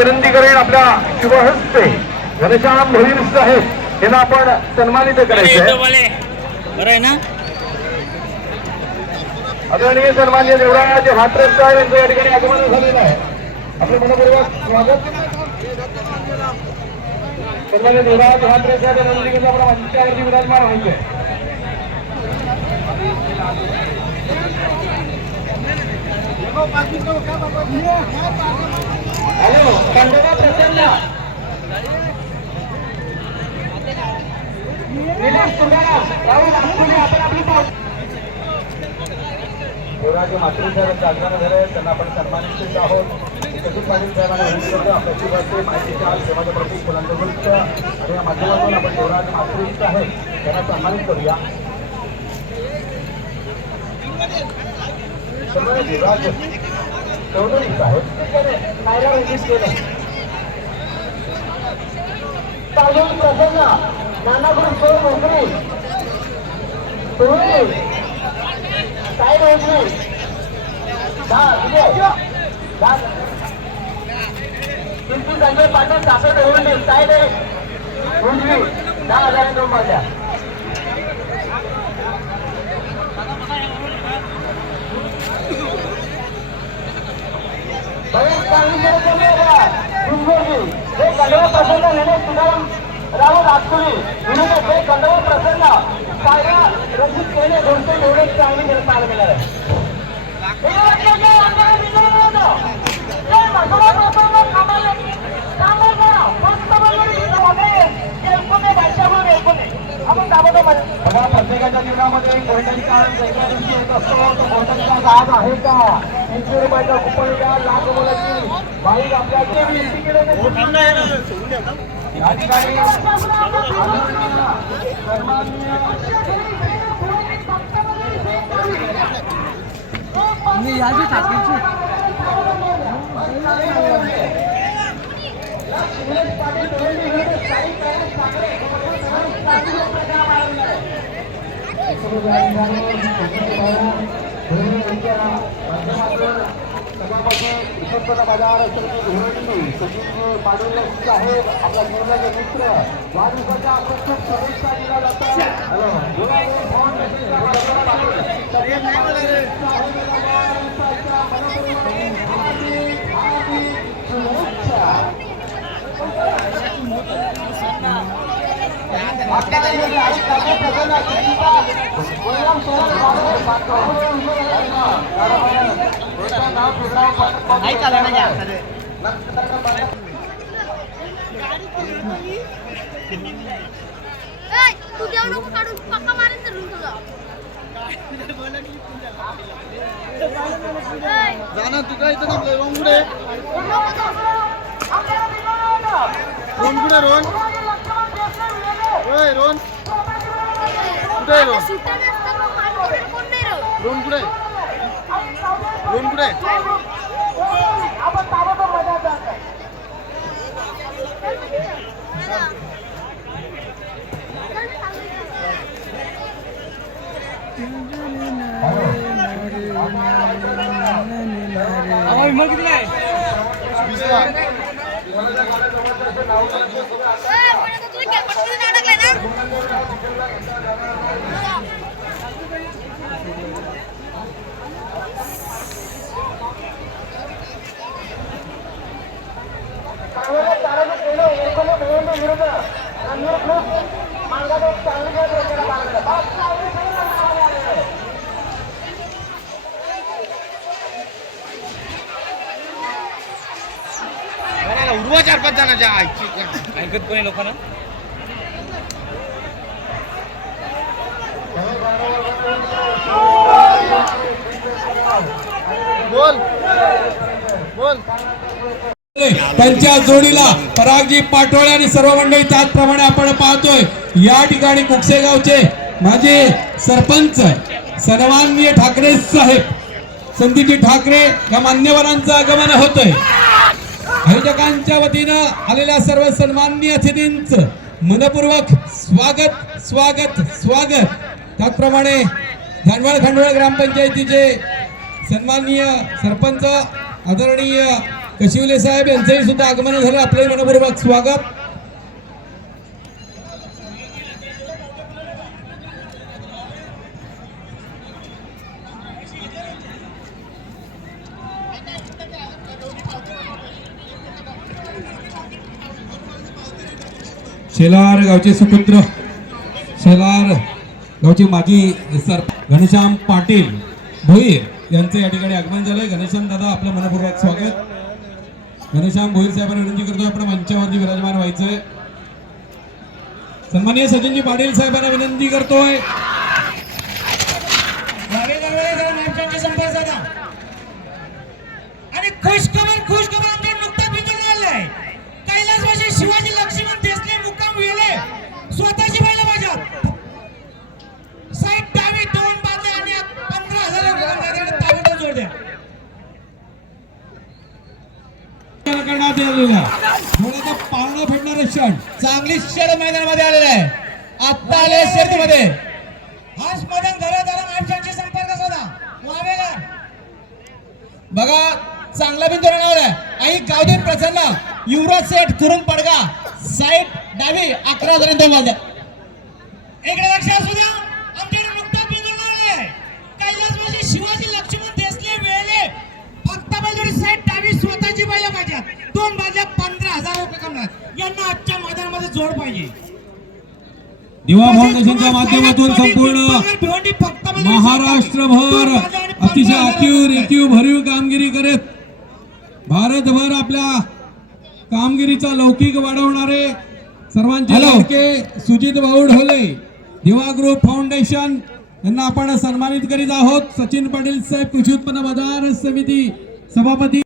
विनंती करेन आपल्या शुभहस्ते घनश्याम भोईर साहेब यांना आपण सन्मानित करायचं आहे ना. आदरणीय सन्मान्य देवराज हातरे साहेब यांचं या ठिकाणी आगमन झालेलं आहे. आपलं मनपूर्वक स्वागत. सन्मान्य देवराज हातरे साहेब यांना आपल्या मंचावरती विराजमान व्हायचे. हॅलो खंडोबा प्रसन्न राहुल आपण आपली देवराज मातृसाहेबांचं आगमन झालंय. त्यांना आपण सन्मानित करत आहोत. कसूर पाटील साहेबांना प्रतिभाचे माहितीच्या आज समाज प्रतीक फुलांदोलत आणि या माध्यमातून आपण देवराज मातृ आहेत त्यांना सन्मानित करूया. देवराज चौधरी साहेब नायला रिलीज केलं. तालुक प्रसन्न नानापूर सोळ मोकळी काय रोजनी संजय पाटील सासर होऊन काय रे उंजवी 10,000 रुपये राहुल आजकुली विनोद खंडोबा प्रसन्न सायरा रचित केले घोषणे एवढे चांगली निर्माण मिळाले. बघा प्रत्येकाच्या जीवनामध्ये कोणत्याही काळ वेगळ्या दिवशी येत असतो. तो कोणत्याचा आज आहे का 300 रुपयाचा कुपन द्या लाख बोलायची बाईक आपल्या विनंती केली. या ठिकाणी बाजार समिती सचिव पाटील साहेब आपला जीवनाचे मित्र वाढदिवसाच्या खूप शुभेच्छा दिल्या जातात. तू देऊ नको काढून पक्का मारेन तर तुला जाना तू काय इथं थांबलोय रोंगुडे रोंगुडे रोन ओय रोन कुठे रोन रोन कुठे रोन कुठे आपण ताबडतोब मजा करतो. मग किती आहे 20 लाख उर्वा 4-5 जणांच्या ऐकत कोणी लोकांना बोल बोल. त्यांच्या जोडीला परागजी पाटोळे आणि सर्व मंडळी त्याचप्रमाणे आपण पाहतोय या ठिकाणी कुकसेगावचे माझे सरपंच सन्माननीय ठाकरे साहेब संदीपजी ठाकरे या मान्यवरांचं आगमन होतंय. आयोजकांच्या वतीनं आलेल्या सर्व सन्माननीय अतिथींचं मनपूर्वक स्वागत स्वागत स्वागत. त्याचप्रमाणे धानवड खांडवळ ग्रामपंचायतीचे सन्माननीय सरपंच आदरणीय कशिवले साहेब यांचंही सुद्धा आगमन झालं. आपले मनपूर्वक स्वागत. शेलार गावचे सुपुत्र, शेलार गावचे माजी सर घनश्याम पाटील भोईर यांचं या ठिकाणी आगमन झालंय. घनश्याम दादा आपलं मनपूर्वक स्वागत. घनश्याम भोईर साहेबांना विनंती करतोय आपण मंचावरती विराजमान व्हायचंय. सन्माननीय सचिनजी पाटील साहेबांना विनंती करतोय. आणि खुशखबर आमच्या नुकताच विचारून आलाय. कैलासवासी शिवाजी लक्ष्मण देसले मुक्काम वेले स्वतःची बैल माझ्यात साईड डावी 2 बादल्या आणि 15,000 ताबडतोब जोड द्या. करण्यात आलेला थोडासा पाळणा फेडणारे क्षण चांगली शर्यत मैदानामध्ये आलेला आहे. आता आले शर्यतीमध्ये हाच मैदान घरादारा माणसांशी संपर्क साधा. वावेगार बघा चांगला बिंदू रणावलाय. आई गावदेन प्रसन्न युवराज सेठ कुरुम पडगा साईड डावी 11,000 बांध्या. इकडे लक्ष असू द्या. आमच्याकडे नुकताच बिंदू रणावलाय. कैलासवासी शिवाजी लक्ष्मण देसले वेळे फक्त बैलजोडी साईड डावी स्वतःची बैल पाहिजे. 2 बाजल्या 15,000 रुपये कमणार. यांना आजच्या मैदानामध्ये जोड पाहिजे. दिवा फाउंडेशनच्या माध्यमातून संपूर्ण महाराष्ट्रभर अतिशय रेखीव भरीव कामगिरी करत भारतभर आपल्या कामगिरीचा लौकिक वाढवणारे सर्वांचे लाडके सुजित भाऊ ढोले दिवा ग्रुप फाउंडेशन यांना आपण सन्मानित करीत आहोत. सचिन पाटील साहेब कृषी उत्पन्न बाजार समिती सभापती.